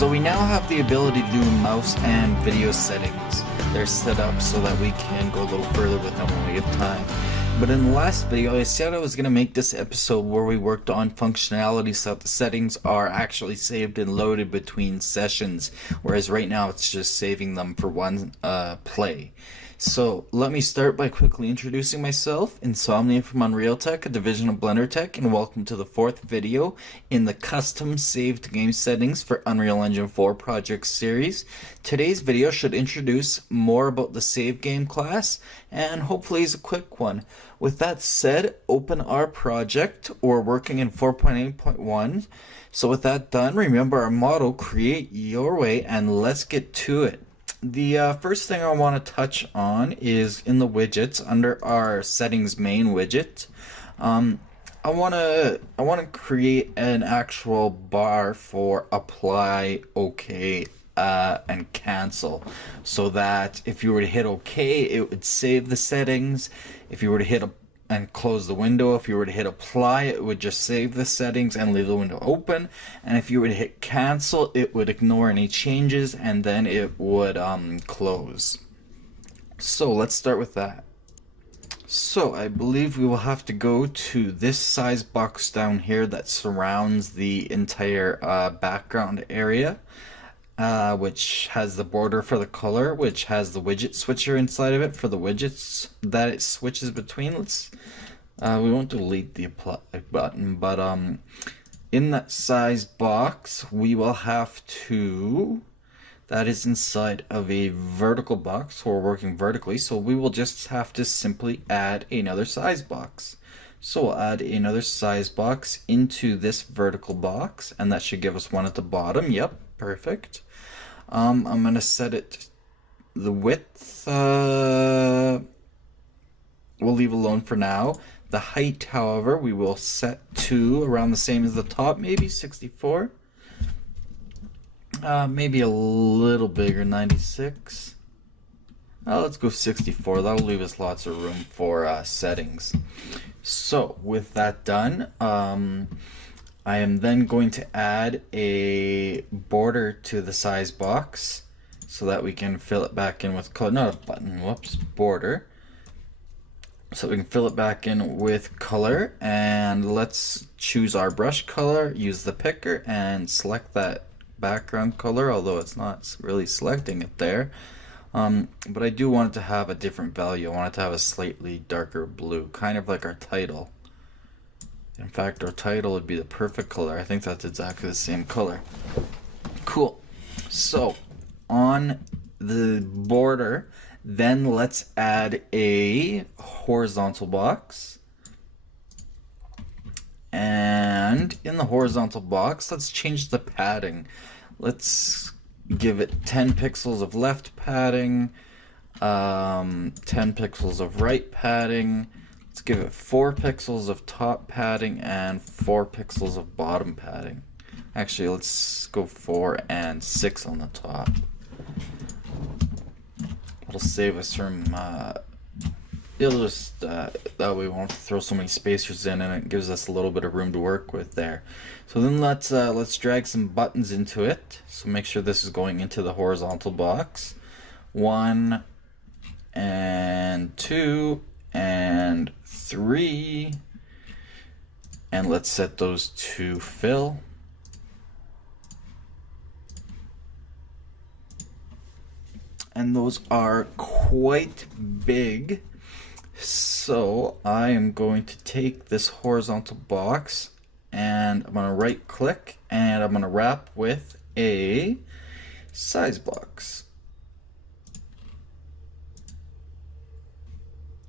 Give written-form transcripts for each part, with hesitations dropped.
So we now have the ability to do mouse and video settings. They're set up so that we can go a little further with them when we get time. But in the last video, I said I was going to make this episode where we worked on functionality so that the settings are actually saved and loaded between sessions, whereas right now it's just saving them for one play. So let me start by quickly introducing myself. Insomnia from Unreal Tech, a division of Blender Tech, and welcome to the fourth video in the custom saved game settings for Unreal Engine 4 project series. Today's video should introduce more about the save game class and hopefully is a quick one. With that said, open our project. We're working in 4.8.1. So with that done, remember our motto, create your way, and let's get to it. The first thing I want to touch on is in the widgets under our settings main widget. I want to create an actual bar for apply, OK, and cancel, so that if you were to hit OK, it would save the settings. If you were to hit and close the window, if you were to hit apply, it would just save the settings and leave the window open. And if you were to hit cancel, it would ignore any changes and then it would close. So let's start with that. So I believe we will have to go to this size box down here that surrounds the entire background area, which has the border for the color, which has the widget switcher inside of it for the widgets that it switches between. We won't delete the apply button, but in that size box we will have to, that is inside of a vertical box, so we're working vertically, so we will just have to simply add another size box. So we'll add another size box into this vertical box, and that should give us one at the bottom. Yep, perfect. I'm going to set it, the width, we'll leave alone for now. The height, however, we will set to around the same as the top, maybe 64. Maybe a little bigger, 96. Let's go 64. That'll leave us lots of room for settings. So with that done, I am then going to add a border to the size box so that we can fill it back in with color, not a button, whoops, border. So we can fill it back in with color, and let's choose our brush color, use the picker and select that background color, although it's not really selecting it there. But I do want it to have a different value. I want it to have a slightly darker blue, kind of like our title. In fact, our title would be the perfect color. I think that's exactly the same color. Cool. So on the border, then let's add a horizontal box. And in the horizontal box, let's change the padding. Let's give it 10 pixels of left padding, 10 pixels of right padding. Let's give it 4 pixels of top padding and 4 pixels of bottom padding. Actually, let's go 4 and 6 on the top. That'll save us from, it'll just, that way we won't throw so many spacers in, and it gives us a little bit of room to work with there. So then let's drag some buttons into it. So make sure this is going into the horizontal box. 1 and 2 and 3, and let's set those to fill. And those are quite big, so I am going to take this horizontal box and I'm going to right click and I'm going to wrap with a size box,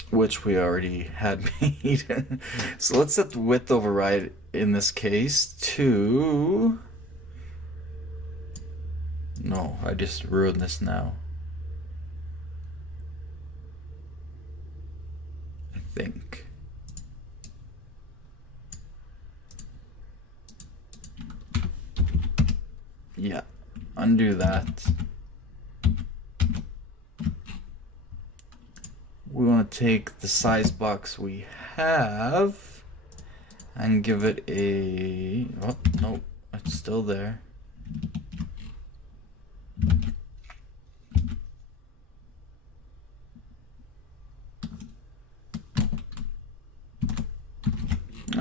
which we already had made. So let's set the width override in this case to, no, I just ruined this now. I think. Yeah, undo that. We want to take the size box we have and give it a, oh, no, it's still there.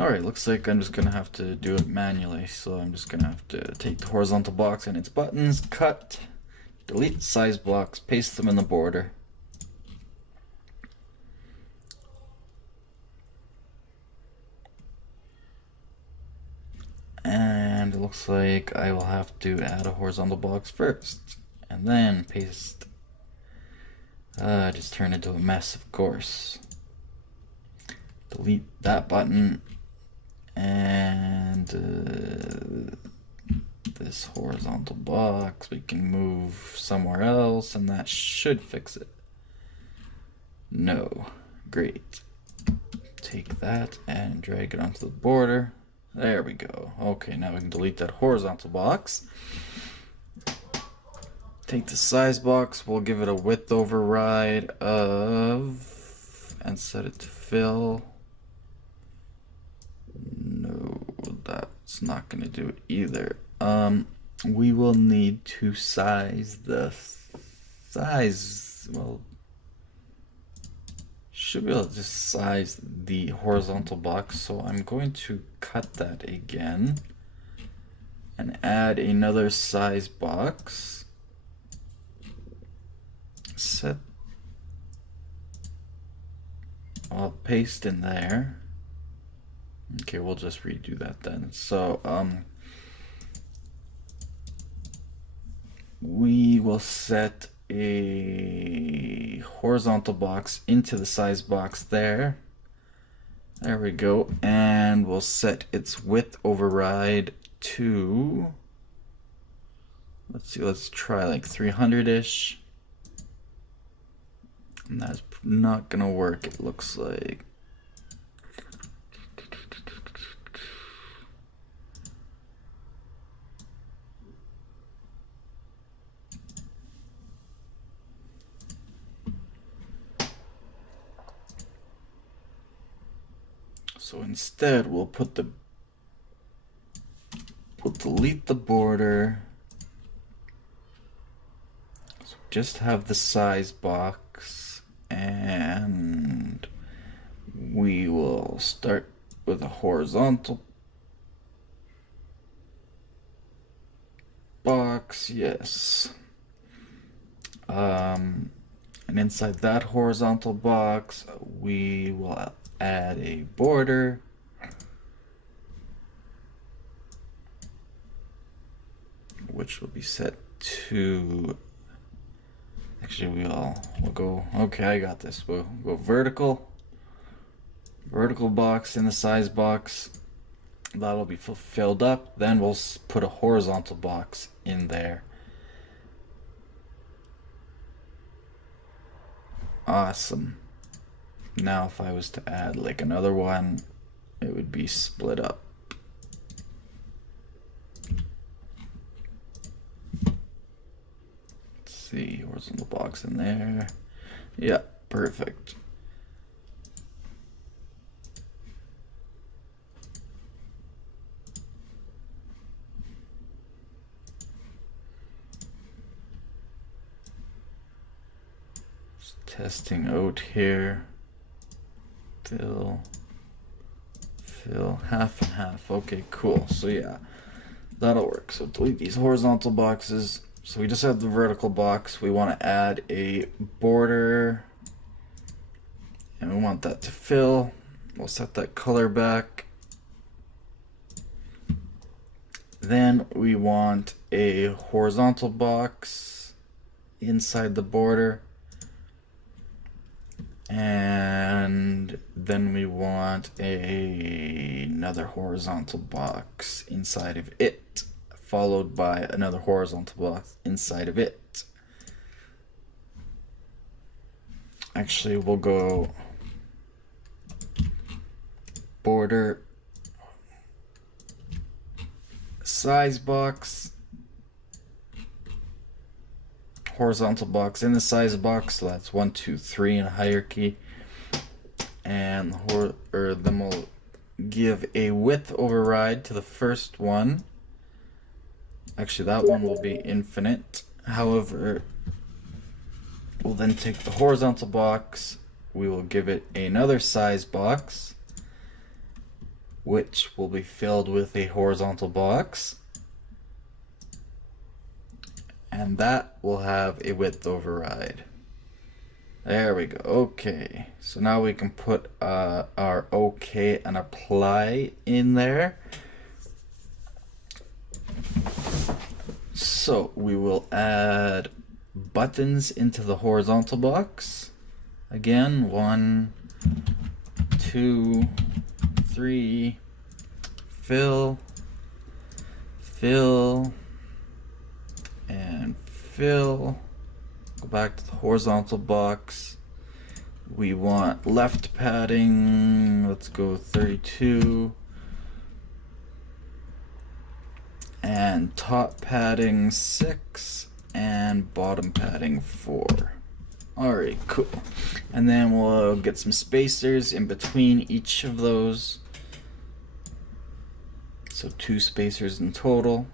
Alright, looks like I'm just gonna have to do it manually, so I'm just gonna have to take the horizontal box and its buttons, cut, delete the size blocks, paste them in the border. And it looks like I will have to add a horizontal box first, and then paste. Just turned into a mess, of course. Delete that button, and this horizontal box we can move somewhere else, and that should fix it. No. Great. Take that and drag it onto the border. There we go. Okay, now we can delete that horizontal box. Take the size box, we'll give it a width override of, and set it to fill. No, that's not going to do it either. We will need to size the size, well, should be able to just size the horizontal box, so I'm going to cut that again and add another size box. Set, I'll paste in there. Okay, we'll just redo that then. So we will set a horizontal box into the size box there. There we go, and we'll set its width override to, let's see, let's try like 300-ish. And that's not gonna work, it looks like. So instead we'll delete the border. So just have the size box, and we will start with a horizontal box, yes. And inside that horizontal box we will add a border, which will be set to, actually we'll go, okay, I got this, we'll go vertical box in the size box, that'll be filled up, then we'll put a horizontal box in there. Awesome. Now if I was to add like another one, it would be split up. Let's see, horizontal box in there. Yeah, perfect. Just testing out here. Fill half and half. Okay, cool. So yeah, that'll work. So delete these horizontal boxes. So we just have the vertical box. We want to add a border, and we want that to fill. We'll set that color back. Then we want a horizontal box inside the border. And then we want another horizontal box inside of it, followed by another horizontal box inside of it. Actually, we'll go border, size box, horizontal box in the size box, so that's 1, 2, 3 in a hierarchy, and then we'll give a width override to the first one. Actually, that one will be infinite. However, we'll then take the horizontal box, we will give it another size box, which will be filled with a horizontal box. And that will have a width override. There we go. Okay, so now we can put our OK and apply in there. So we will add buttons into the horizontal box. Again, 1, 2, 3, fill, fill, and fill. Go back to the horizontal box. We want left padding, let's go 32. And top padding 6 and bottom padding 4. Alright, cool. And then we'll get some spacers in between each of those. So 2 spacers in total.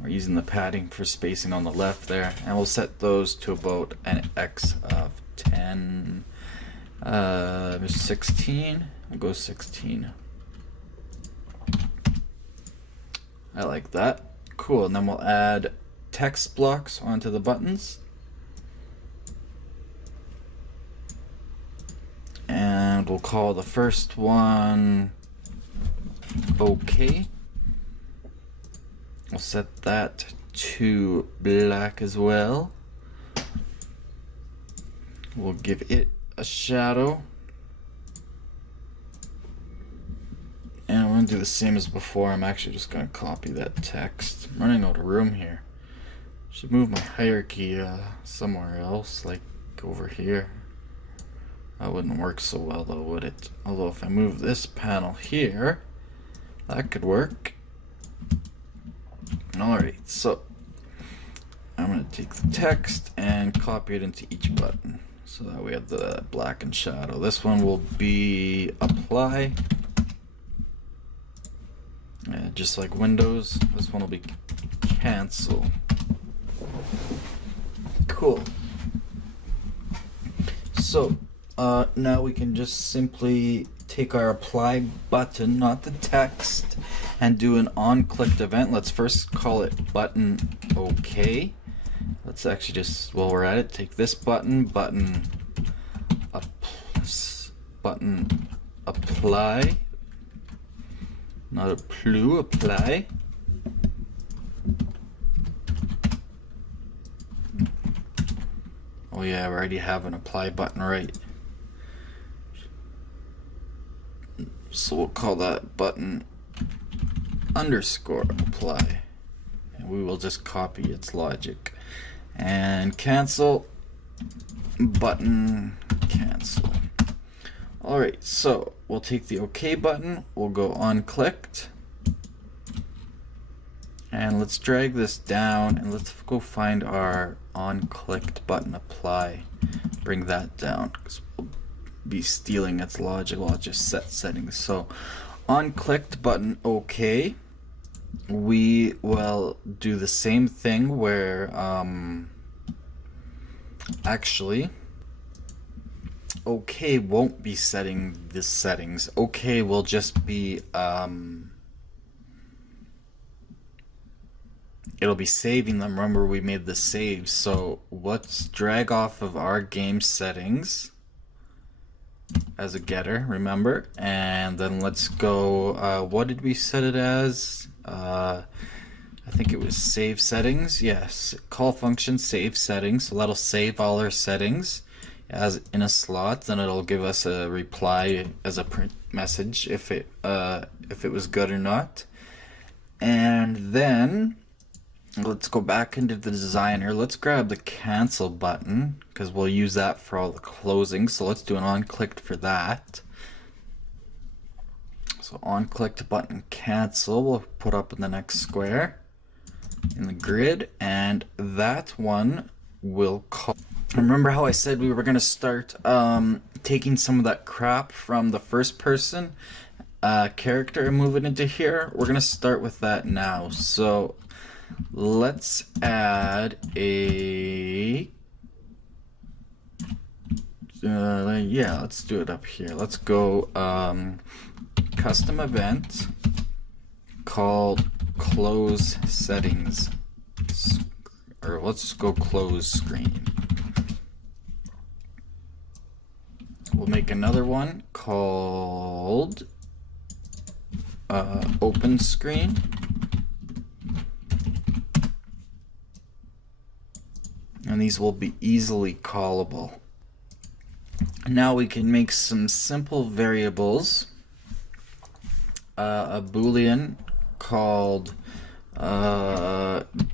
We're using the padding for spacing on the left there, and we'll set those to about an X of 10, 16. We'll go 16. I like that. Cool. And then we'll add text blocks onto the buttons. And we'll call the first one OK. We'll set that to black as well. We'll give it a shadow. And I'm going to do the same as before. I'm actually just going to copy that text. I'm running out of room here. Should move my hierarchy somewhere else, like over here. That wouldn't work so well though, would it? Although if I move this panel here, that could work. Alright, so I'm going to take the text and copy it into each button. So that we have the black and shadow. This one will be apply. Just like Windows, this one will be cancel. Cool. So now we can just simply take our apply button, not the text, and do an on-clicked event. Let's first call it button OK. Let's actually just, while we're at it, take this button, button apply, not apply. Oh yeah, we already have an apply button, right? So we'll call that button underscore apply, and we will just copy its logic. And cancel, button cancel. Alright, so we'll take the OK button, we'll go on clicked, and let's drag this down, and let's go find our on clicked button apply. Bring that down, because we'll be stealing its logic. I'll just set settings. So on clicked button OK, we will do the same thing where actually OK won't be setting the settings. OK will just be it'll be saving them. Remember, we made the save, so let's drag off of our game settings as a getter, remember, and then let's go, what did we set it as? I think it was save settings. Yes, call function save settings, so that'll save all our settings as in a slot. Then it'll give us a reply as a print message if it was good or not. And then let's go back into the designer. Let's grab the cancel button, because we'll use that for all the closing. So let's do an on clicked for that. So on clicked button cancel, we'll put up in the next square in the grid, and that one will call. Remember how I said we were going to start taking some of that crap from the first person character and move it into here? We're going to start with that now. So let's add a yeah, let's do it up here. Let's go custom event called close settings, or let's go close screen. We'll make another one called open screen. And these will be easily callable. Now we can make some simple variables. A boolean called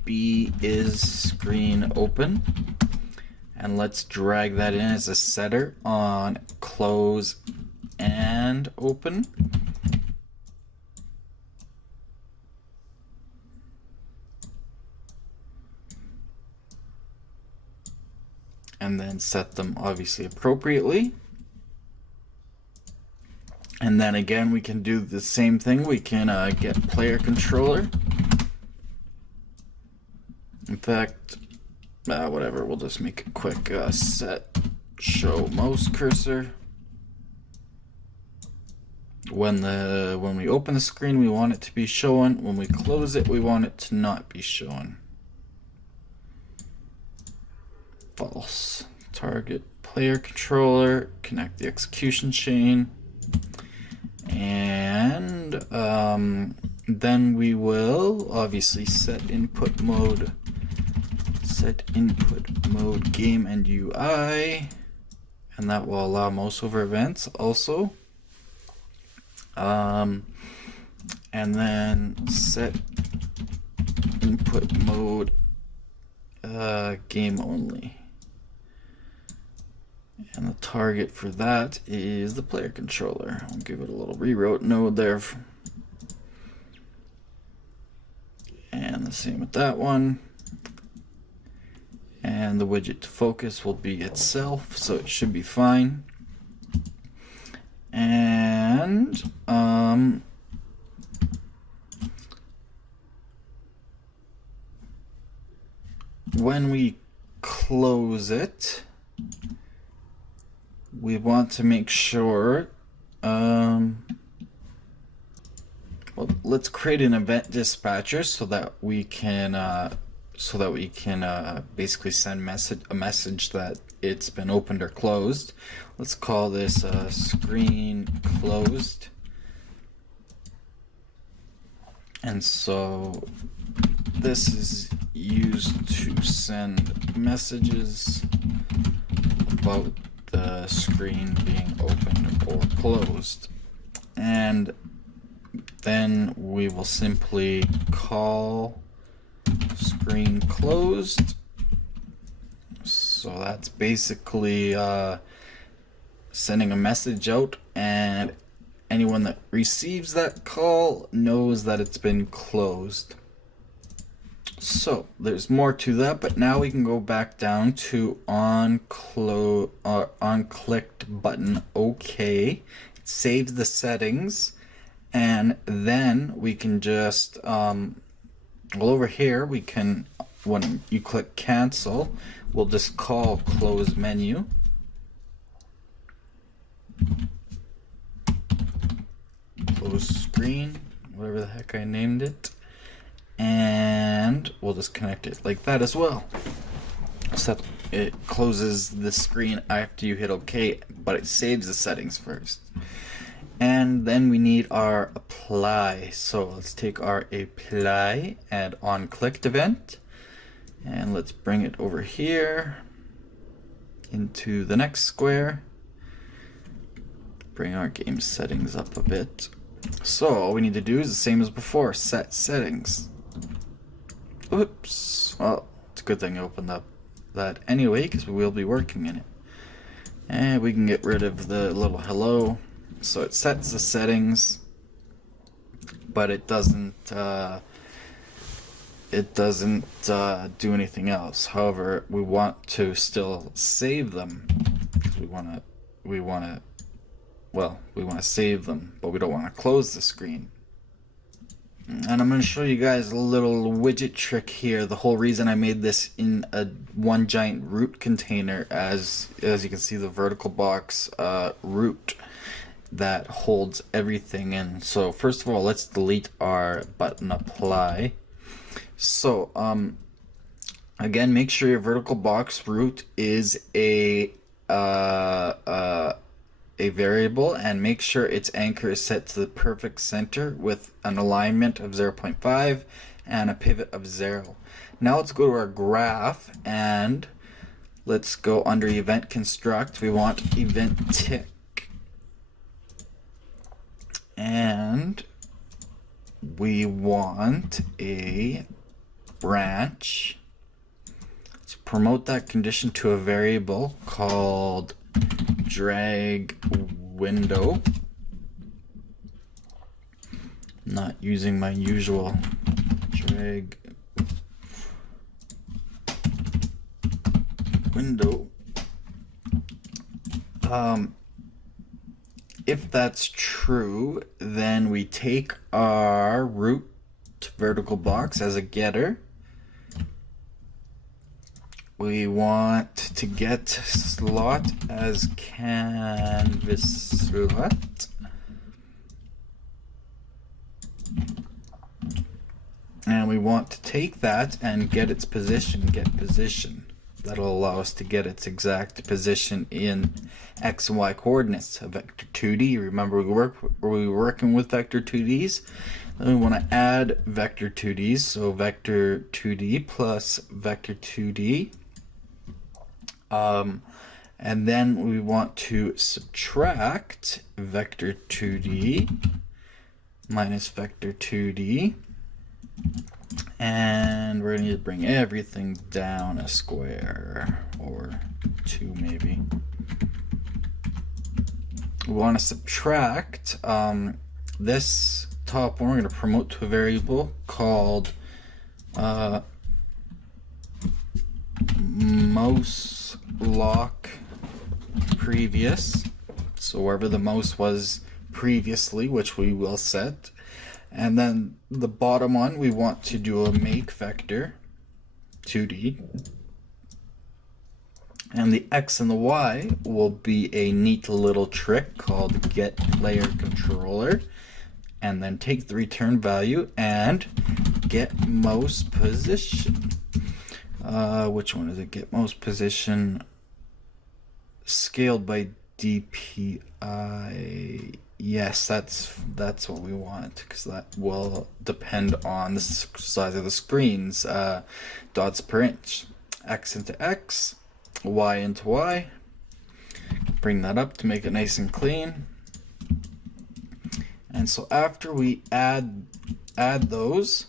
b is screen open, and let's drag that in as a setter on close and open. And then set them obviously appropriately. And then again, we can do the same thing. We can get player controller. In fact, whatever, we'll just make a quick set show mouse cursor. When we open the screen, we want it to be shown. When we close it, we want it to not be shown. False. Target player controller, connect the execution chain, and then we will obviously set input mode game and UI, and that will allow mouse over events also. And then set input mode game only. And the target for that is the player controller. I'll give it a little rewrote node there. And the same with that one. And the widget to focus will be itself, so it should be fine. And when we close it, we want to make sure, well, let's create an event dispatcher so that we can basically send a message that it's been opened or closed. Let's call this screen closed. And so this is used to send messages about the screen being opened or closed. And then we will simply call screen closed. So that's basically sending a message out, and anyone that receives that call knows that it's been closed. So there's more to that, but now we can go back down to on clicked button OK. It saves the settings, and then we can just well, over here we can, when you click cancel, we'll just call close menu. Close screen, whatever the heck I named it. And we'll just connect it like that as well. So it closes the screen after you hit OK, but it saves the settings first. And then we need our apply. So let's take our apply, add on clicked event, and let's bring it over here into the next square. Bring our game settings up a bit. So all we need to do is the same as before, set settings. Oops. Well, it's a good thing I opened up that anyway, because we will be working in it. And we can get rid of the little hello. So it sets the settings, but it doesn't do anything else. However, we want to still save them. We want to save them, but we don't want to close the screen. And I'm going to show you guys a little widget trick here. The whole reason I made this in one giant root container, as you can see the vertical box root. that holds everything in. So first of all, let's delete our button apply. So again, make sure your vertical box root is a variable, and make sure its anchor is set to the perfect center with an alignment of 0.5 and a pivot of 0. Now let's go to our graph and let's go under event construct. We want event tick, and we want a branch. Let's promote that condition to a variable called drag window. Not using my usual drag window. If that's true, then we take our root vertical box as a getter. We want to get slot as canvas slot. And we want to take that and get its position, get position. That'll allow us to get its exact position in X and Y coordinates. A vector 2D, remember we were working with vector 2Ds. Then we want to add vector 2Ds, so vector 2D plus vector 2D. And then we want to subtract vector 2D minus vector 2D. And we're going to need to bring everything down a square, or 2 maybe. We want to subtract this top one. We're going to promote to a variable called mouse lock previous. So wherever the mouse was previously, which we will set. And then the bottom one, we want to do a make vector 2D. And the X and the Y will be a neat little trick called get player controller. And then take the return value and get mouse position. Which one is it? Get mouse position scaled by DPI. Yes, that's what we want, because that will depend on the size of the screens. Dots per inch. X into X, Y into Y. Bring that up to make it nice and clean. And so after we add those,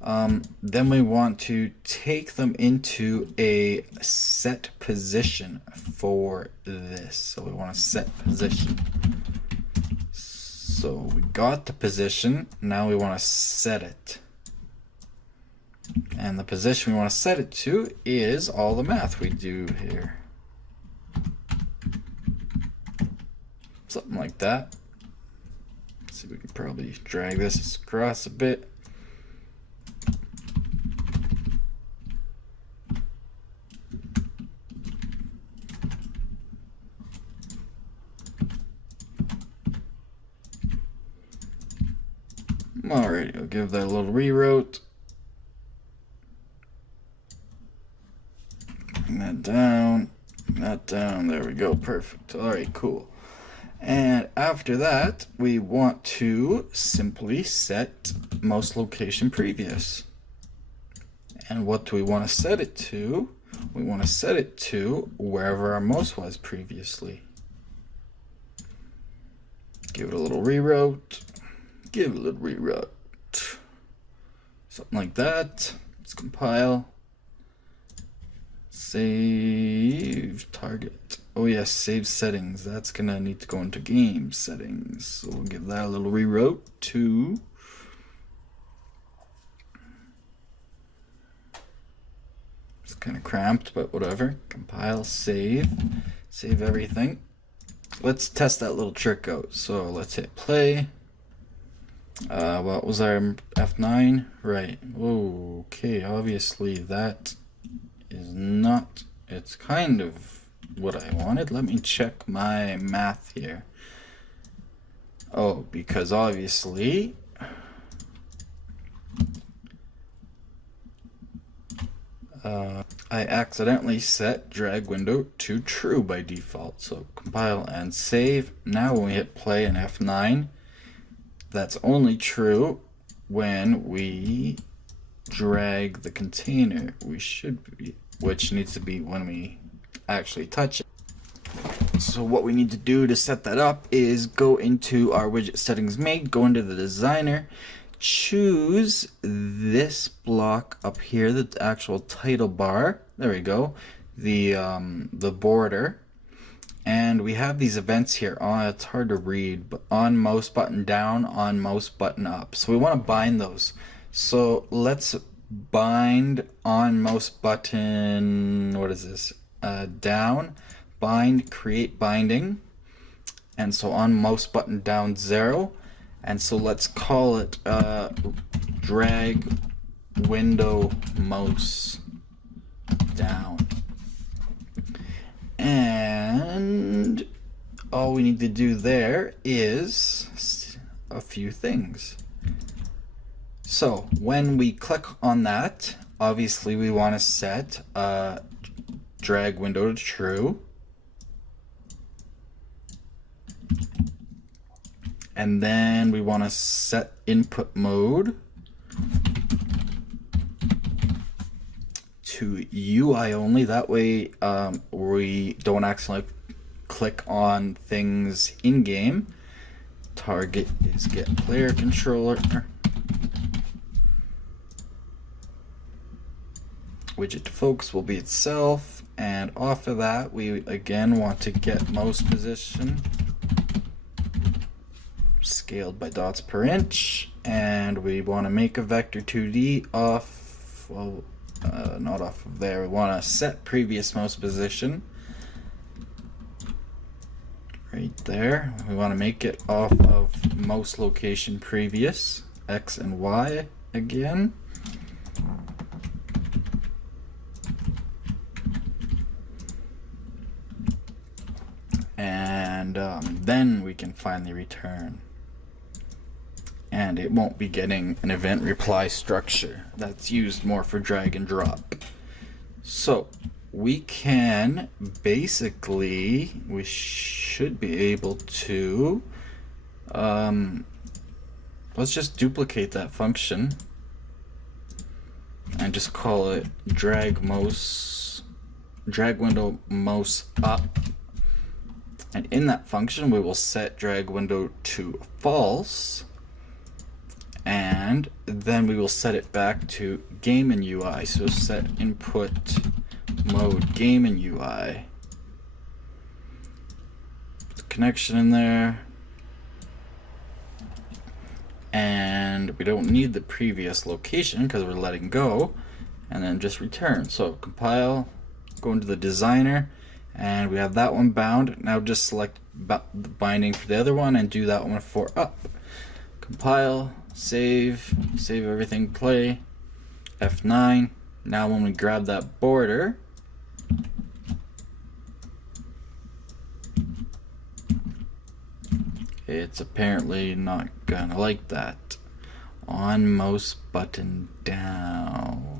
then we want to take them into a set position for this. So we want to set position. So we got the position, now we want to set it. And the position we want to set it to is all the math we do here. Something like that. Let's see if we can probably drag this across a bit. Alright, I'll give that a little rewrote. Bring that down, there we go, perfect. Alright, cool. And after that, we want to simply set mouse location previous. And what do we want to set it to? We want to set it to wherever our mouse was previously. Give it a little rewrote. Give it a little rewrite. Something like that. Let's compile. Save target. Oh yes, save settings. That's gonna need to go into game settings. So we'll give that a little rewrote to it's kind of cramped, but whatever. Compile, save everything. Let's test that little trick out. So let's hit play. What was our F9? Right. Okay, obviously that is not, it's kind of what I wanted. Let me check my math here. Oh, because obviously I accidentally set drag window to true by default. So compile and save. Now when we hit play and F9, that's only true when we drag the container. Which needs to be when we actually touch it. So what we need to do to set that up is go into our widget settings made, go into the designer, choose this block up here, the actual title bar. There we go. The border. And we have these events here. Oh, it's hard to read, but on mouse button down, on mouse button up. So we want to bind those. So let's bind on mouse button, what is this? Down, bind, create binding. And so on mouse button down 0. And so let's call it drag window mouse down. And all we need to do there is a few things. So when we click on that, obviously we want to set drag window to true. And then we want to set input mode to UI only. That way we don't accidentally click on things in game. Target is get player controller. Widget to focus will be itself, and off of that we again want to get mouse position scaled by dots per inch, and we want to make a vector 2D off, well, not off of there. We want to set previous mouse position right there. We want to make it off of mouse location previous, X and Y again. And then we can finally return. And it won't be getting an event reply structure. That's used more for drag and drop. So we can basically, we should be able to, let's just duplicate that function and just call it drag window mouse up. And in that function we will set drag window to false, and then we will set it back to game and UI. So set input mode game and UI. Put the connection in there. And we don't need the previous location because we're letting go, and then just return. So compile, go into the designer, and we have that one bound. Now just select the binding for the other one and do that one for up. Compile, save everything, play, F9. Now when we grab that border, it's apparently not gonna like that. On mouse button down.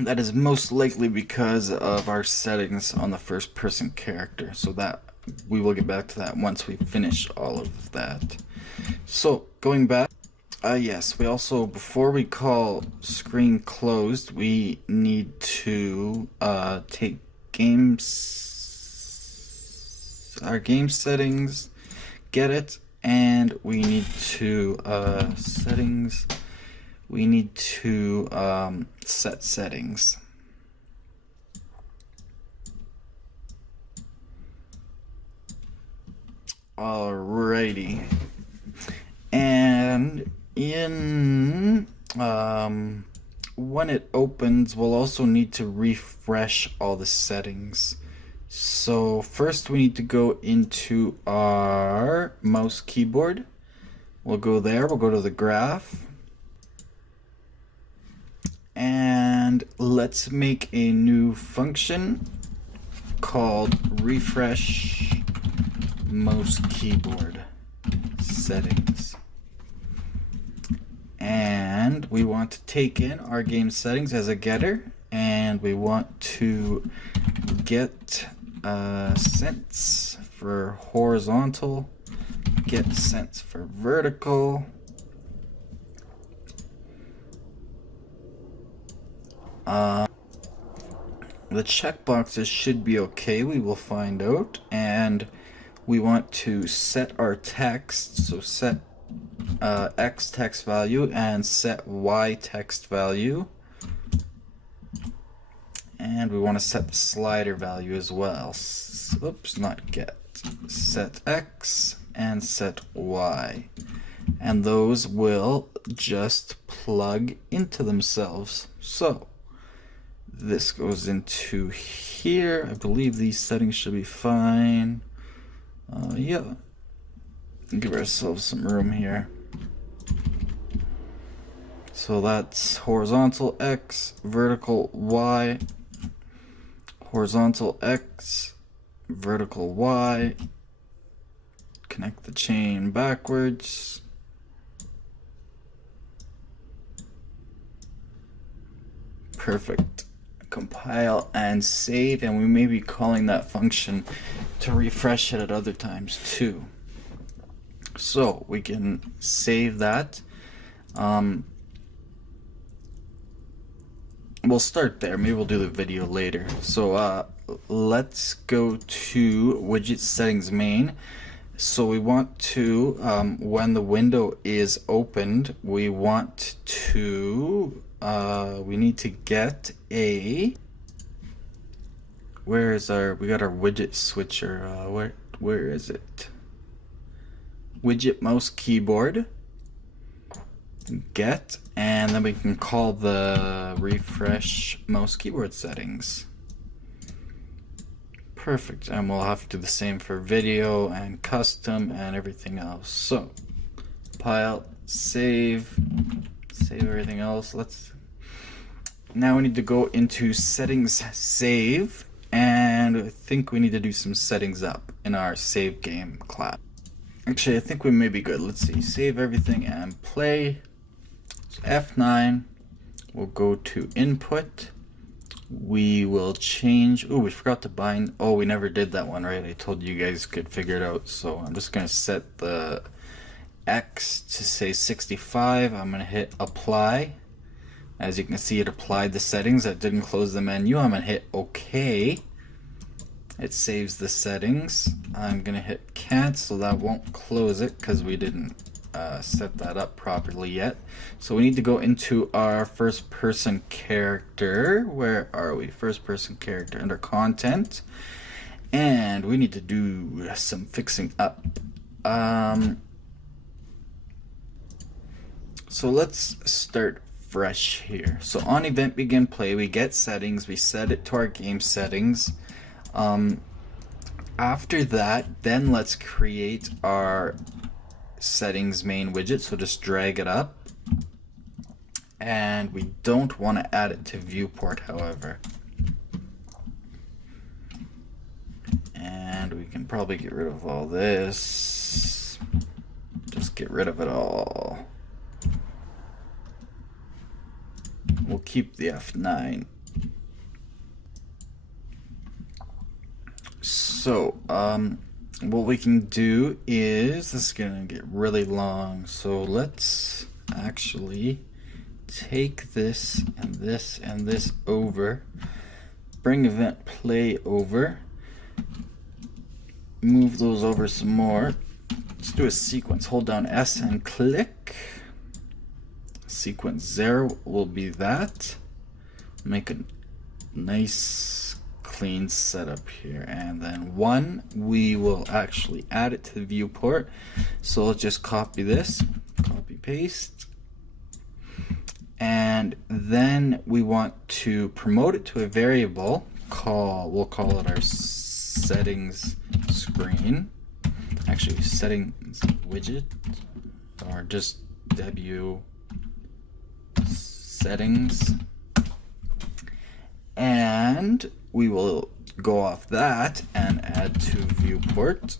That is most likely because of our settings on the first person character, so that we will get back to that once we finish all of that. So going back, yes, we also, before we call screen closed, we need to take our game settings, get it, and we need to settings. We need to set settings. Alrighty. And in when it opens, we'll also need to refresh all the settings. So first we need to go into our mouse keyboard. We'll go there, we'll go to the graph. And let's make a new function called refresh mouse keyboard settings. And we want to take in our game settings as a getter, and we want to get sense for horizontal, get sense for vertical, the checkboxes should be okay, we will find out. And we want to set our text, so set X text value and set Y text value. And we want to set the slider value as well. Oops, not get. Set X and set Y. And those will just plug into themselves. So this goes into here. I believe these settings should be fine. Yeah. Give ourselves some room here. So that's horizontal X, vertical Y, horizontal X, vertical Y. Connect the chain backwards. Perfect. Compile and save, and we may be calling that function to refresh it at other times too. So we can save that. We'll start there. Maybe we'll do the video later. So let's go to widget settings main. So we want to, when the window is opened, we want to, we need to get a, where is our, we got our widget switcher, where is it? Widget mouse keyboard, get, and then we can call the refresh mouse keyboard settings. Perfect, and we'll have to do the same for video and custom and everything else. So compile, save everything else. Now we need to go into settings, save, and I think we need to do some settings up in our save game class. Actually, I think we may be good. Let's see, save everything and play. So F9, we'll go to input. We will change, oh, we forgot to bind, oh, we never did that one, right? I told you guys could figure it out. So I'm just gonna set the X to say 65. I'm gonna hit apply. As you can see, it applied the settings. That didn't close the menu. I'm gonna hit OK. It saves the settings. I'm gonna hit cancel. That won't close it because we didn't set that up properly yet. So we need to go into our first person character. Where are we? First person character under content. And we need to do some fixing up. So let's start fresh here. So on event begin play, we get settings, we set it to our game settings. After that, then let's create our settings main widget. So just drag it up, and we don't want to add it to viewport, however. And we can probably get rid of all this. Just get rid of it all. We'll keep the F9. So, what we can do is, this is gonna get really long, so let's actually take this and this and this over, bring event play over, move those over some more. Let's do a sequence. Hold down S and click. Sequence 0 will be that. Make a nice clean setup here, and then 1 we will actually add it to the viewport. So let's just copy this, copy paste, and then we want to promote it to a variable. We'll call it our settings screen. Actually, settings widget, or just W settings. And we will go off that and add to viewport.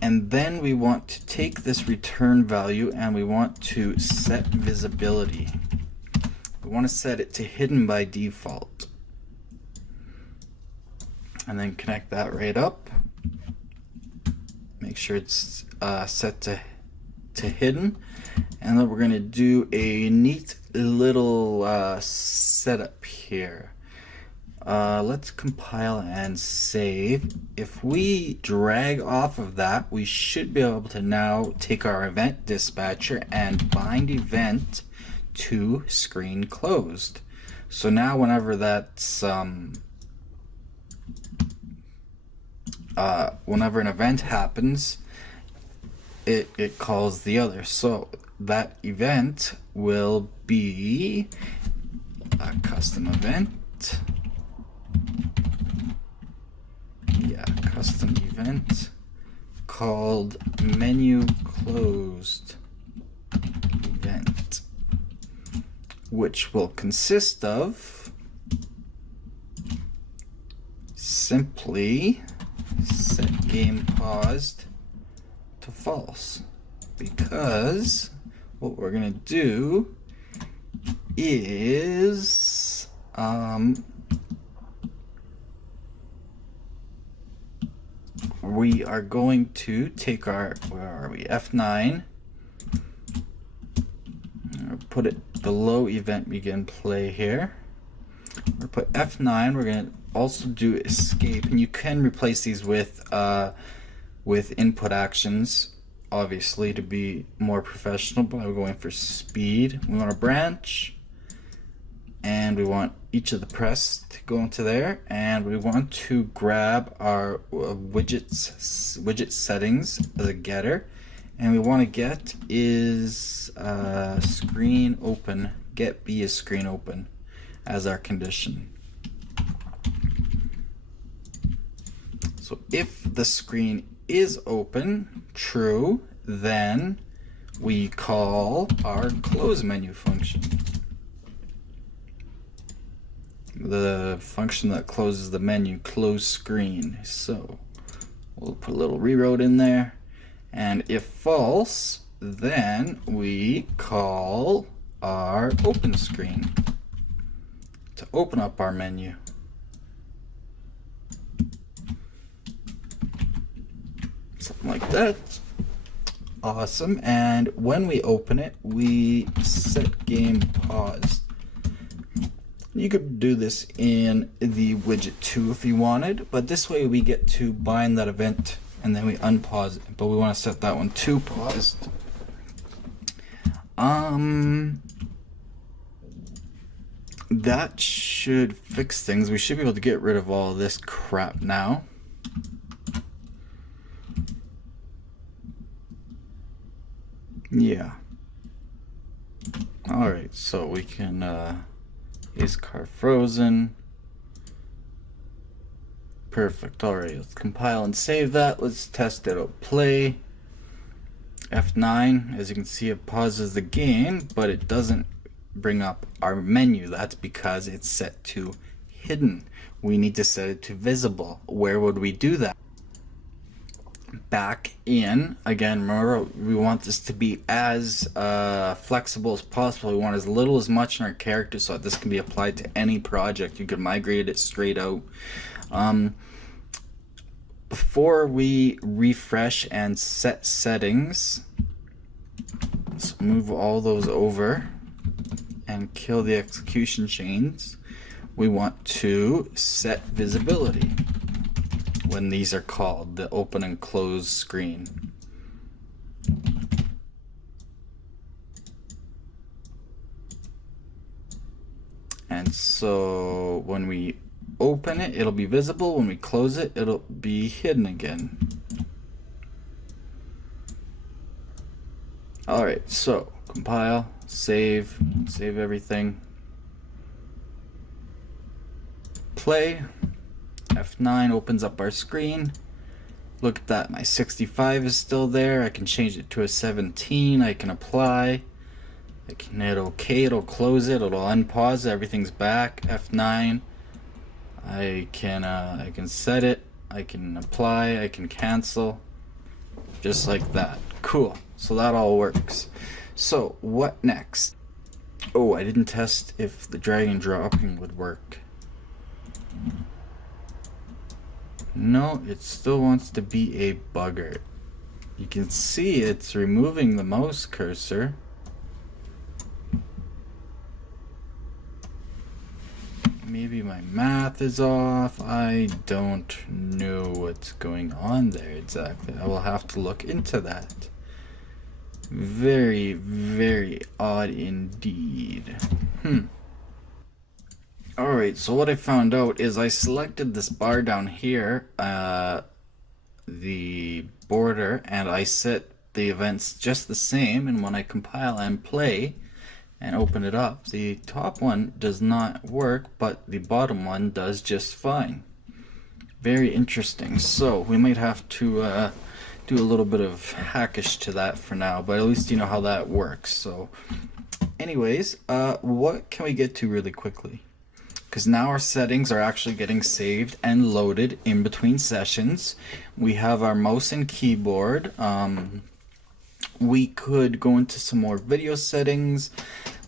And then we want to take this return value and we want to set visibility. We want to set it to hidden by default. And then connect that right up. Make sure it's set to hidden. And then we're going to do a neat little setup here. Let's compile and save. If we drag off of that, we should be able to now take our event dispatcher and bind event to screen closed. So now whenever that's whenever an event happens, it calls the other. So that event will be a custom event. Custom event called menu closed event, which will consist of simply set game paused to false, because what we're going to do is we are going to take our, where are we, F9, put it below event begin play here. We'll put F9, we're going to also do escape, and you can replace these with input actions, obviously, to be more professional, but I'm going for speed. We want a branch, and we want each of the press to go into there, and we want to grab our widget settings as a getter, and we want to get is screen open, get B is screen open as our condition. So if the screen is open, true, then we call our close menu function, the function that closes the menu, close screen. So we'll put a little rewrote in there, and if false, then we call our open screen to open up our menu. Something like that. Awesome. And when we open it, we set game paused. You could do this in the widget too if you wanted, but this way we get to bind that event and then we unpause it, but we want to set that one to paused. That should fix things. We should be able to get rid of all of this crap now. Yeah. Alright, so we can is car frozen? Perfect. Alright, let's compile and save that. Let's test it out. Play. F9, as you can see, it pauses the game, but it doesn't bring up our menu. That's because it's set to hidden. We need to set it to visible. Where would we do that? Back in, again, remember, we want this to be as flexible as possible. We want as little as much in our character so that this can be applied to any project. You could migrate it straight out. Before we refresh and set settings, let's move all those over and kill the execution chains. We want to set visibility when these are called, the open and close screen. And so when we open it, it'll be visible. When we close it, it'll be hidden again. Alright, so compile, save everything. Play. F9 opens up our screen. Look at that, my 65 is still there. I can change it to a 17. I can apply. I can hit OK, it'll close it, it'll unpause, everything's back. F9. I can set it, I can apply, I can cancel. Just like that. Cool. So that all works. So what next? Oh, I didn't test if the drag and dropping would work. No, it still wants to be a bugger. You can see it's removing the mouse cursor. Maybe my math is off. I don't know what's going on there exactly. I will have to look into that. Very, very odd indeed. Alright, so what I found out is I selected this bar down here, the border, and I set the events just the same, and when I compile and play and open it up, the top one does not work, but the bottom one does just fine. Very interesting. So we might have to do a little bit of hackish to that for now, but at least you know how that works. So anyways, what can we get to really quickly? Because now our settings are actually getting saved and loaded in between sessions. We have our mouse and keyboard. We could go into some more video settings.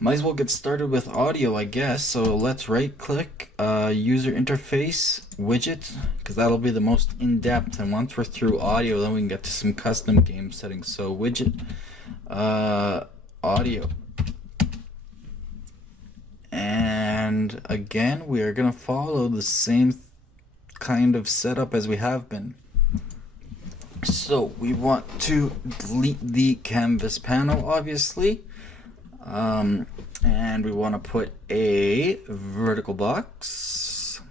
Might as well get started with audio, I guess. So let's right click, user interface, widget, because that'll be the most in-depth. And once we're through audio, then we can get to some custom game settings. So widget, audio. And again, we are going to follow the same kind of setup as we have been. So we want to delete the canvas panel, obviously. And we want to put a vertical box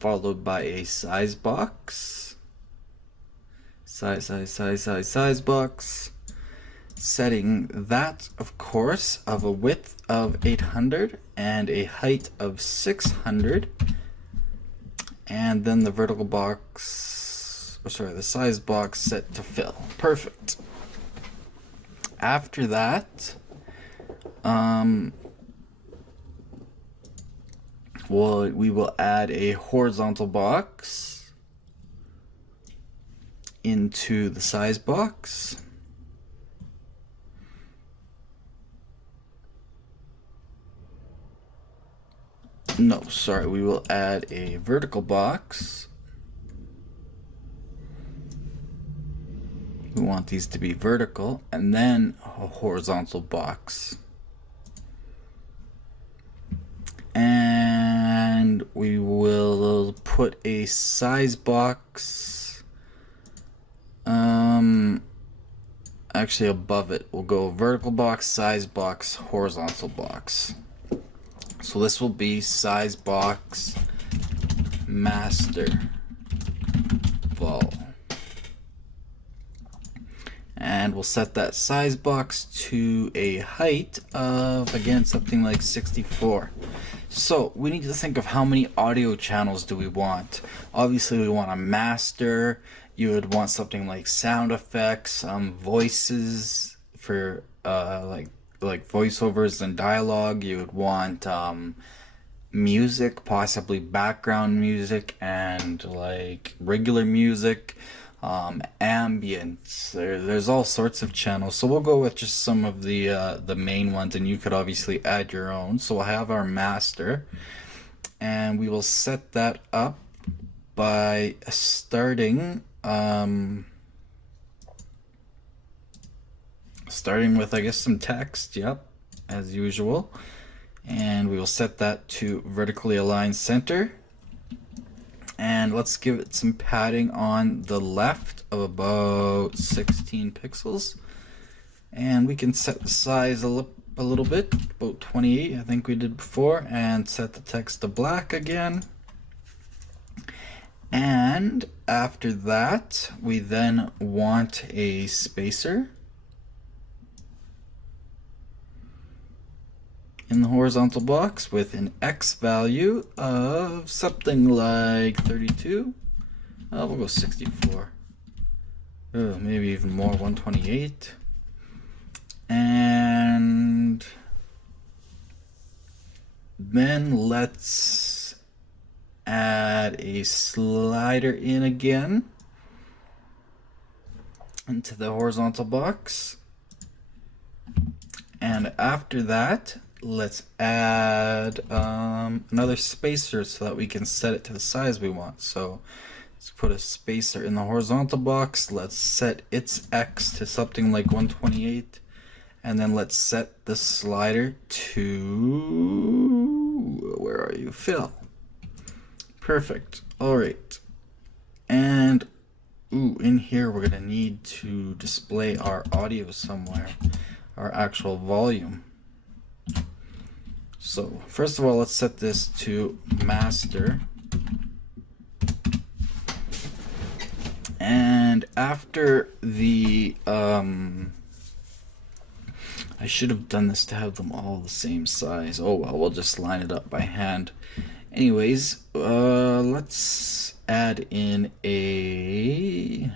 followed by a size box. Size box. Setting that, of course, of a width of 800 and a height of 600. And then the vertical box, the size box set to fill. Perfect. After that, we will add a horizontal box into the size box. No, sorry, we will add a vertical box. We want these to be vertical, and then a horizontal box. And we will put a size box actually above it. We'll go vertical box, size box, horizontal box. So this will be size box master vol. And we'll set that size box to a height of, again, something like 64. So we need to think of how many audio channels do we want. Obviously we want a master. You would want something like sound effects, voices for like voiceovers and dialogue. You would want music, possibly background music, and like regular music, ambience. There's all sorts of channels. So we'll go with just some of the main ones, and you could obviously add your own. So we'll have our master, and we will set that up by starting with, I guess, some text, yep, as usual. And we will set that to vertically align center. And let's give it some padding on the left of about 16 pixels. And we can set the size a little bit, about 28, I think we did before, and set the text to black again. And after that, we then want a spacer in the horizontal box with an X value of something like 32. We'll go 64. maybe even more, 128. And then let's add a slider in again into the horizontal box. And after that, let's add another spacer so that we can set it to the size we want. So let's put a spacer in the horizontal box. Let's set its X to something like 128. And then let's set the slider to, where are you, fill. Perfect. All right. And in here we're gonna need to display our audio somewhere, our actual volume. So first of all, let's set this to master. And after the I should have done this to have them all the same size. Oh well, we'll just line it up by hand. Anyways, let's add in I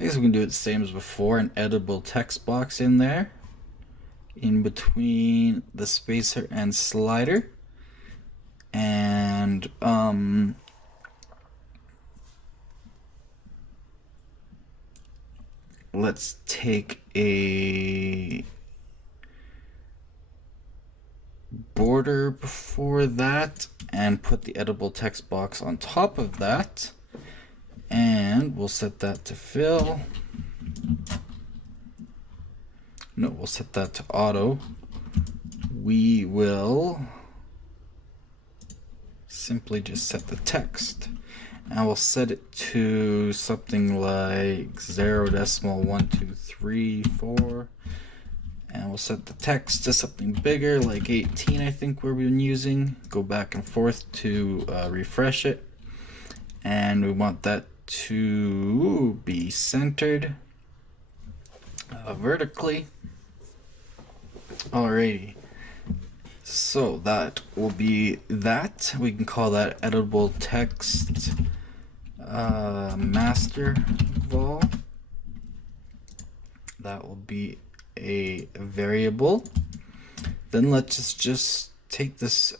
guess we can do it the same as before, an editable text box in there, in between the spacer and slider. And let's take a border before that and put the editable text box on top of that, and we'll set that to fill. No, we'll set that to auto. We will simply just set the text, and we'll set it to something like 0.1234, and we'll set the text to something bigger, like 18, I think we've been using. Go back and forth to refresh it, and we want that to be centered vertically. Alrighty, so that will be that. We can call that editable text master vol. That will be a variable. Then let's just take this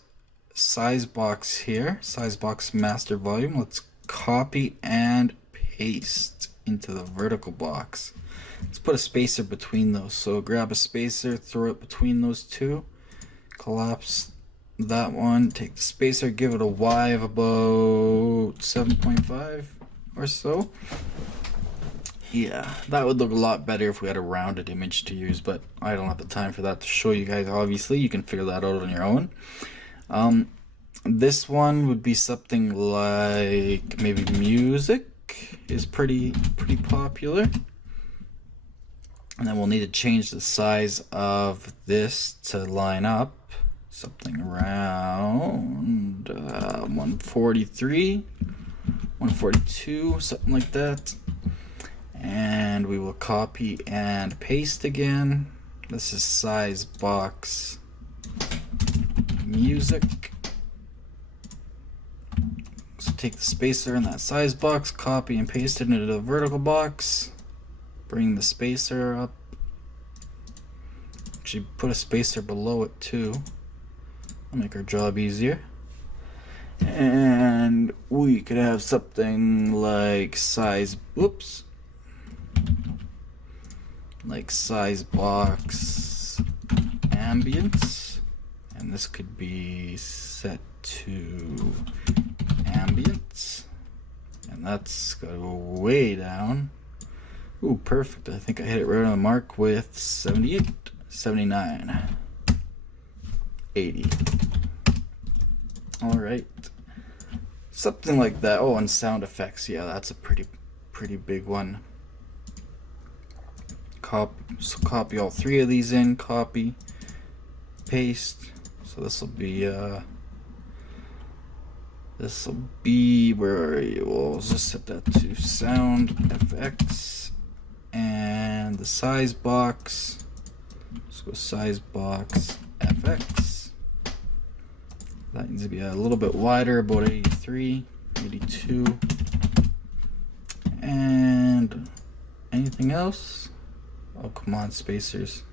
size box here, size box master volume. Let's copy and paste into the vertical box. Let's put a spacer between those. So grab a spacer, throw it between those two, collapse that one, take the spacer, give it a Y of about 7.5 or so. Yeah, that would look a lot better if we had a rounded image to use, but I don't have the time for that to show you guys. Obviously, you can figure that out on your own. This one would be something like maybe music is pretty popular. And then we'll need to change the size of this to line up something around 143, 142, something like that. And we will copy and paste again. This is size box music. So take the spacer in that size box, copy and paste it into the vertical box. Bring the spacer up. Actually, put a spacer below it too. I'll make our job easier. And we could have something like size box ambience, and this could be set to ambience, and that's gotta go way down. Ooh, perfect. I think I hit it right on the mark with 78, 79, 80. All right, something like that. Oh, and sound effects. Yeah, that's a pretty big one. So copy all three of these in. Copy, paste. So this will be where are you? We'll just set that to sound FX, and the size box. Let's go size box FX. That needs to be a little bit wider, about 83, 82. And anything else? Oh, come on, spacers.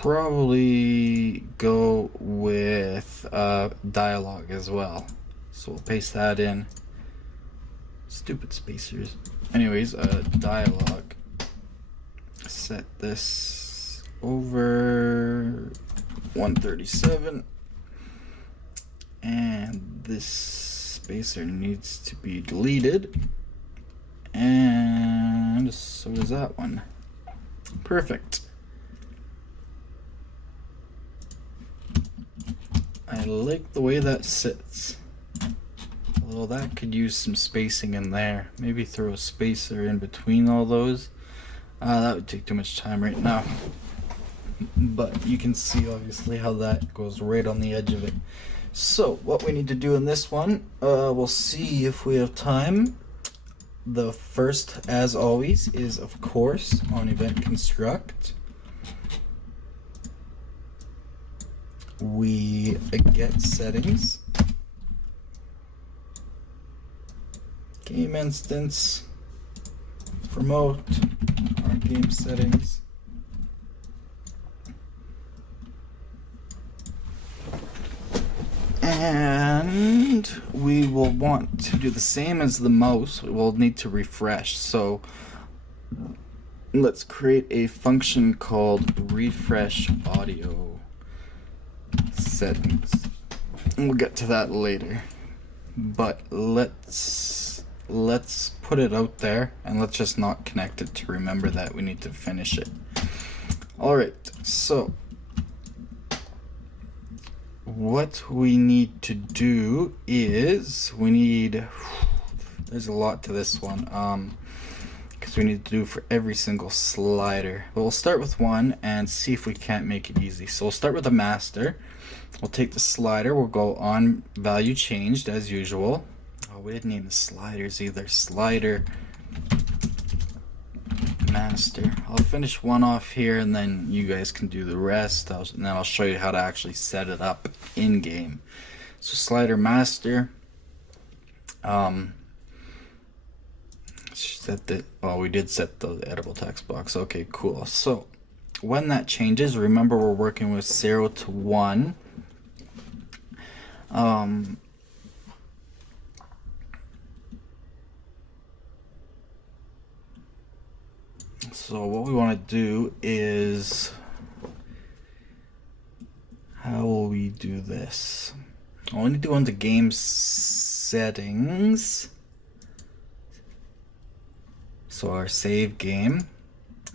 Probably go with dialogue as well. So we'll paste that in. Stupid spacers. Anyways, dialogue. Set this over 137. And this spacer needs to be deleted. And so is that one. Perfect. I like the way that sits. Although that could use some spacing in there. Maybe throw a spacer in between all those. That would take too much time right now. But you can see obviously how that goes right on the edge of it. So what we need to do in this one, we'll see if we have time. The first, as always, is of course on event construct. We get settings, game instance, promote our game settings, and we will want to do the same as the mouse. We'll need to refresh. So let's create a function called refresh audio settings. We'll get to that later, but let's put it out there and let's just not connect it to remember that we need to finish it. Alright, so what we need to do is there's a lot to this one because we need to do for every single slider, but we'll start with one and see if we can't make it easy. So we'll start with a master. We'll take the slider, we'll go on value changed as usual. Oh, we didn't name the sliders either. Slider master. I'll finish one off here and then you guys can do the rest, and then I'll show you how to actually set it up in game. So slider master, we did set the editable text box. Okay, cool. So when that changes, remember we're working with 0 to 1. So what we want to do is, how will we do this? I want to go into game settings. So our save game,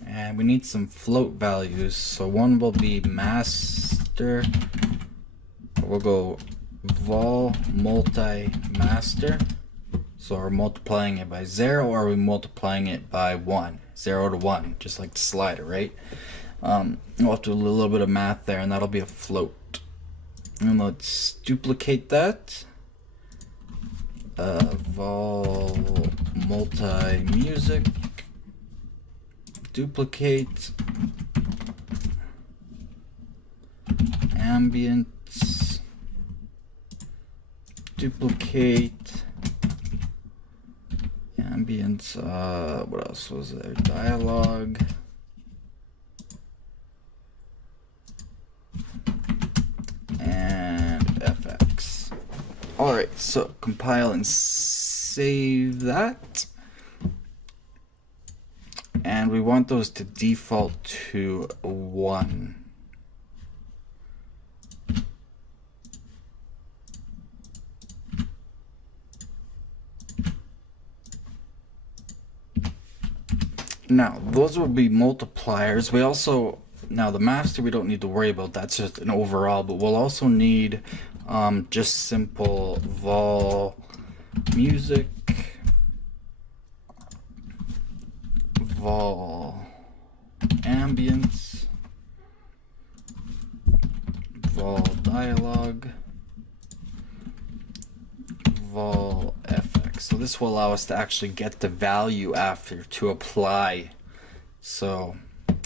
and we need some float values. So one will be master. We'll go vol multi master. So are we multiplying it by 0 or are we multiplying it by 1? 0 to 1, just like the slider, right? We'll have to do a little bit of math there, and that'll be a float. And let's duplicate that. Vol multi music, duplicate, ambience, duplicate, ambience, what else was there? Dialogue, and FX. Alright, so compile and save that. And we want those to default to 1. Now, those will be multipliers. We also, now the master we don't need to worry about, that's just an overall, but we'll also need just simple vol music, vol ambience, vol dialogue, vol FX. So this will allow us to actually get the value after to apply. So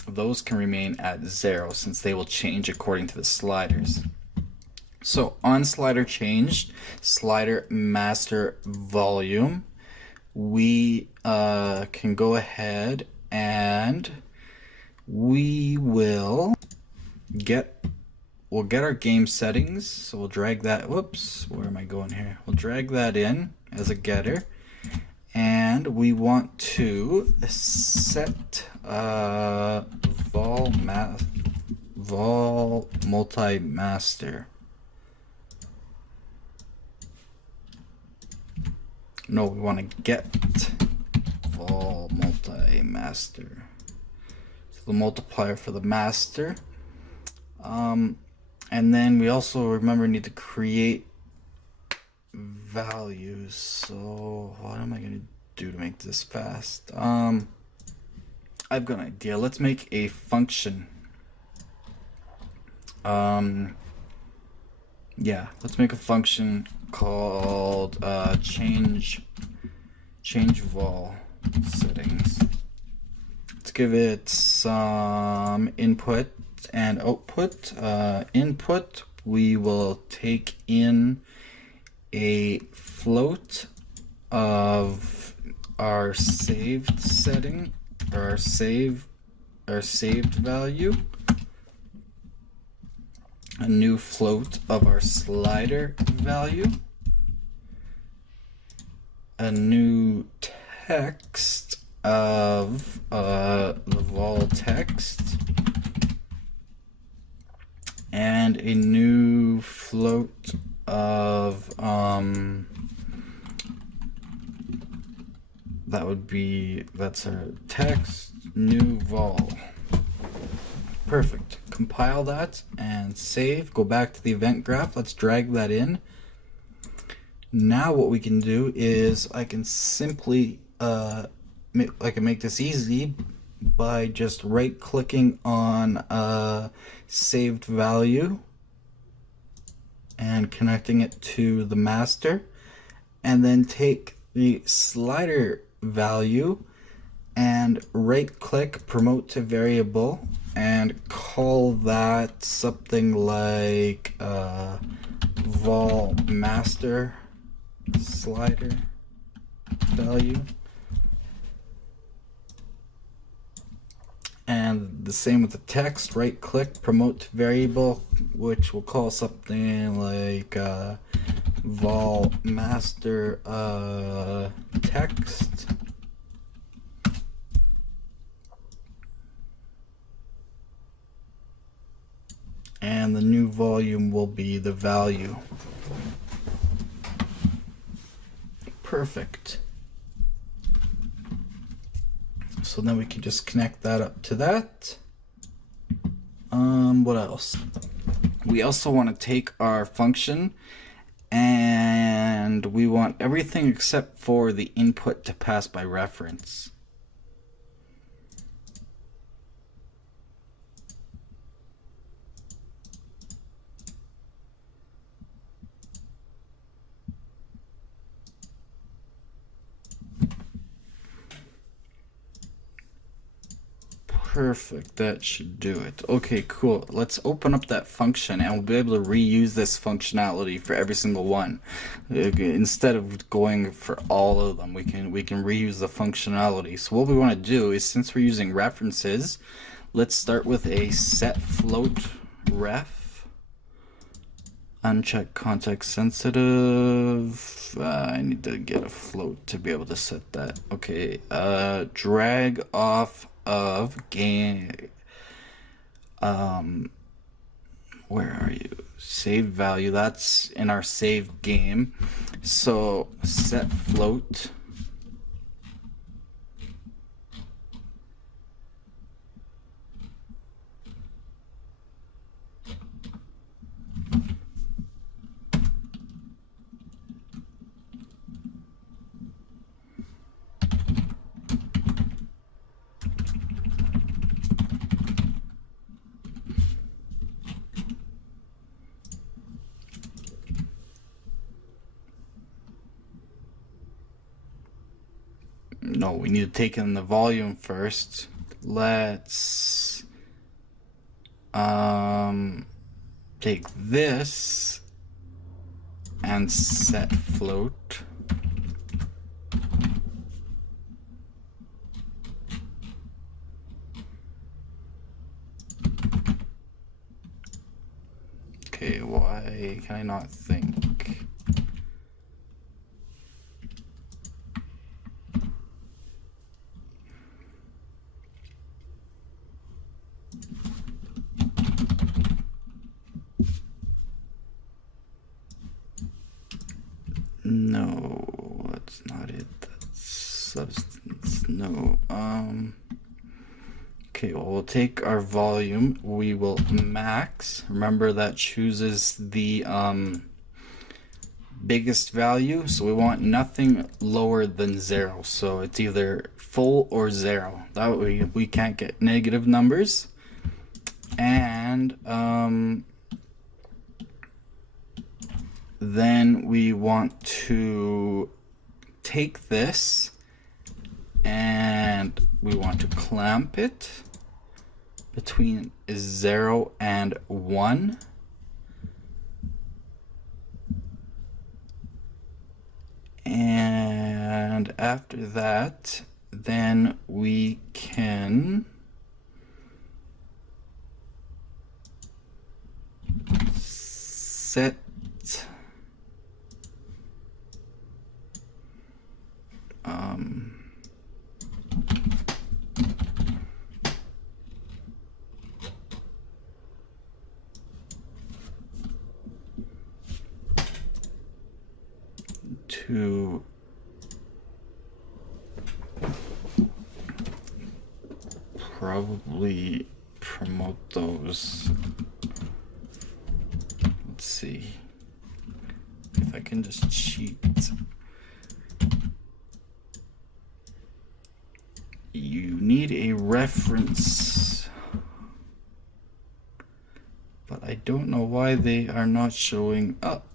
those can remain at 0 since they will change according to the sliders. So on slider changed, slider master volume, we can go ahead and we will get our game settings. So we'll drag that, whoops, where am I going here? We'll drag that in as a getter, and we want to set vol multi-master. No, we want to get vol multi-master. So the multiplier for the master. And then we also, remember, need to create values. So what am I going to do to make this fast? I've got an idea. Let's make a function. Yeah, let's make a function called change vol settings. Let's give it some input and output. Input, we will take in a float of our saved setting, or our saved value, a new float of our slider value, a new text of the vol text, and a new float of that's our text, new vol. Perfect. Compile that and save. Go back to the event graph. Let's drag that in. Now what we can do is I can simply make this easy by just right clicking on saved value and connecting it to the master, and then take the slider value and right click promote to variable and call that something like vol master slider value. And the same with the text, right click, promote to variable, which we'll call something like vol master text. And the new volume will be the value. Perfect. So then we can just connect that up to that. What else? We also want to take our function and we want everything except for the input to pass by reference. Perfect, that should do it. Okay, cool. Let's open up that function and we'll be able to reuse this functionality for every single one. Instead of going for all of them, we can reuse the functionality. So what we want to do is, since we're using references, let's start with a set float ref. Uncheck context sensitive. I need to get a float to be able to set that. Okay, drag off of game, where are you? Save value, that's in our save game. So set float no, we need to take in the volume first. Let's take this and set float. Okay, why can I not think? No, that's not it. That's substance. No. Okay, well, we'll take our volume. We will max. Remember that chooses the biggest value, so we want nothing lower than 0. So it's either full or 0. That way we can't get negative numbers. And then we want to take this and we want to clamp it between 0 and 1. And after that, then we can set to probably promote those. Let's see if I can just cheat. You need a reference, but I don't know why they are not showing up.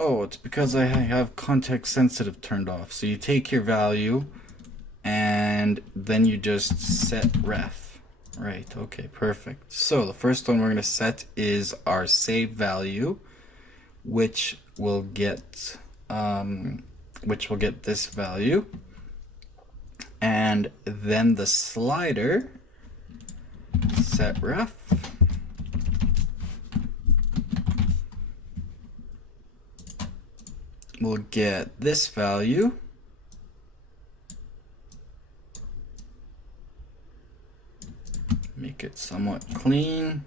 Oh, it's because I have context sensitive turned off. So you take your value and then you just set ref. Right, okay, perfect. So the first one we're going to set is our save value, which will get this value. And then the slider set ref. We'll get this value. Make it somewhat clean.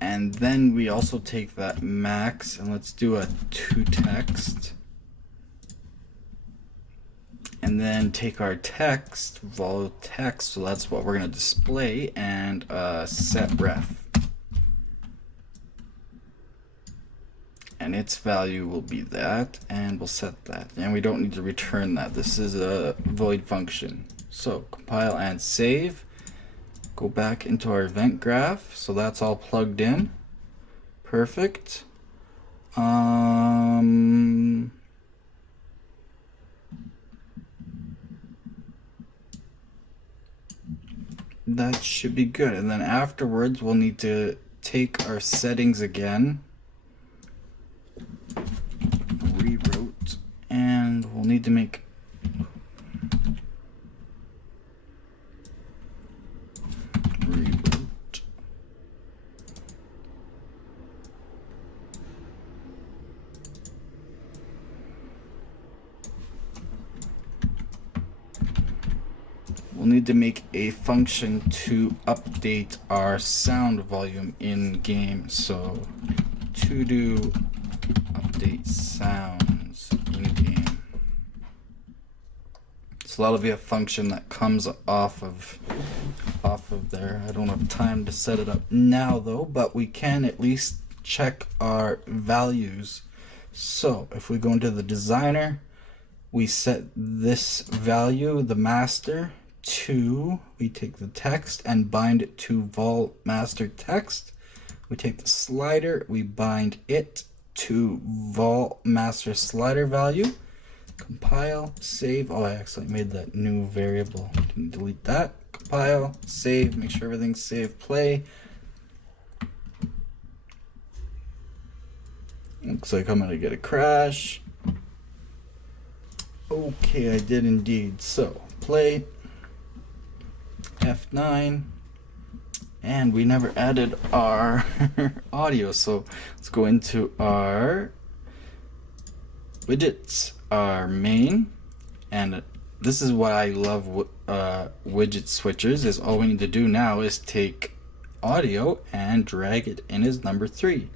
And then we also take that max and let's do a toText. And then take our text, vol text, so that's what we're going to display, and set ref. And its value will be that, and we'll set that. And we don't need to return that. This is a void function. So compile and save. Go back into our event graph. So that's all plugged in. Perfect. That should be good. And then afterwards, we'll need to take our settings again, rewrote, and we'll need to make rewrote. We'll need to make a function to update our sound volume in game. So to do update sounds in game. So that'll be a function that comes off of there. I don't have time to set it up now though, but we can at least check our values. So if we go into the designer, we set this value, the master, to, we take the text and bind it to vol master text. We take the slider, we bind it to vol master slider value, compile, save. Oh, I actually made that new variable. Can delete that. Compile, save, make sure everything's saved, play. Looks like I'm gonna get a crash. Okay, I did indeed. So, play, F9, and we never added our audio, so let's go into our widgets, our main, and this is what I love widget switchers, is all we need to do now is take audio and drag it in as number 3.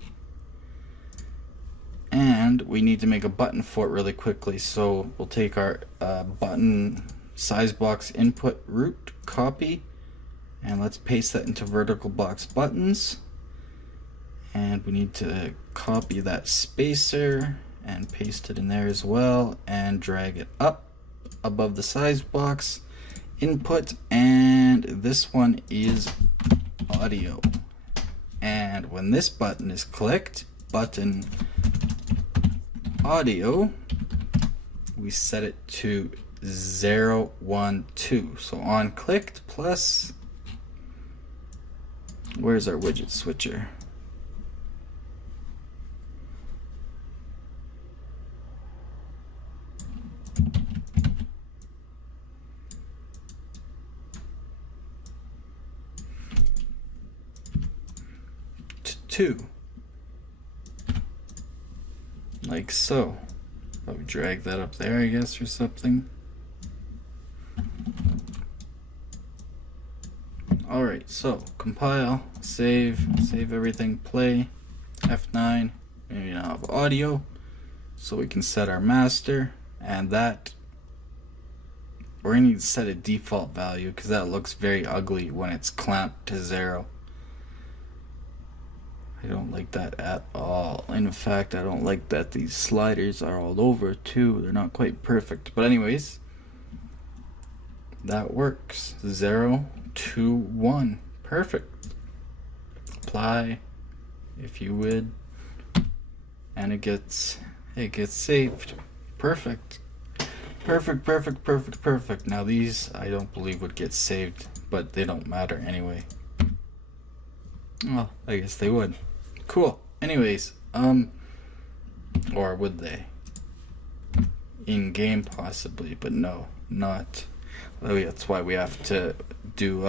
And we need to make a button for it really quickly, so we'll take our button size box input root, copy, and let's paste that into vertical box buttons. And we need to copy that spacer and paste it in there as well, and drag it up above the size box input, and this one is audio. And when this button is clicked, button audio, we set it to 0, 1, 2. So on clicked plus, where's our widget switcher? To 2. Like so. Probably drag that up there, I guess, or something. Alright, so compile, save everything, play, F9, and we now have audio, so we can set our master, and that we're going to need to set a default value because that looks very ugly when it's clamped to 0. I don't like that at all. In fact, I don't like that these sliders are all over too. They're not quite perfect. But anyways, that works. 0, 2, 1. Perfect. Apply, if you would, and it gets saved. Perfect. Perfect. Now these I don't believe would get saved, but they don't matter anyway. Well, I guess they would. Cool. Anyways, or would they? In game possibly, but no, not. Oh, yeah, that's why we have to do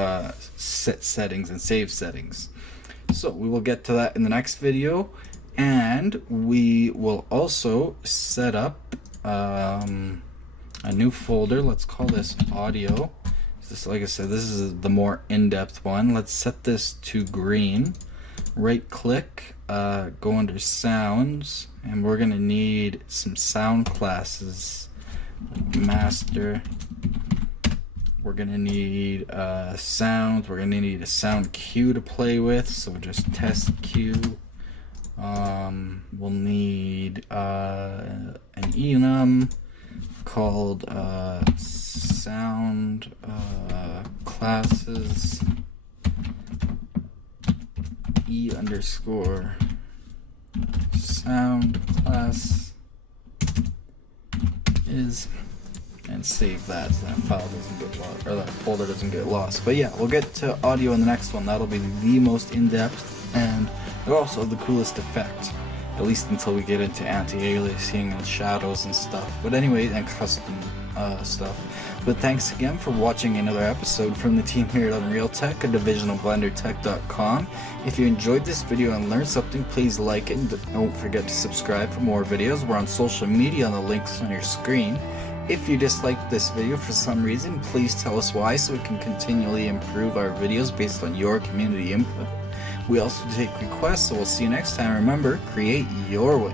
set settings and save settings. So we will get to that in the next video, and we will also set up a new folder. Let's call this audio. This, like I said, this is the more in-depth one. Let's set this to green. Right click, go under sounds, and we're gonna need some sound classes. Master. We're gonna need sounds. We're gonna need a sound cue to play with, so just test cue. We'll need an enum called sound classes underscore sound class is, and save that so that file doesn't get lost, or that folder doesn't get lost. But yeah, we'll get to audio in the next one. That'll be the most in-depth and also the coolest effect, at least until we get into anti-aliasing and shadows and stuff. But anyway, and custom stuff. But thanks again for watching another episode from the team here at Unreal Tech, a division of BlenderTech.com. If you enjoyed this video and learned something, please like it, and don't forget to subscribe for more videos. We're on social media on the links on your screen. If you disliked this video for some reason, please tell us why so we can continually improve our videos based on your community input. We also take requests, so we'll see you next time. Remember, create your way.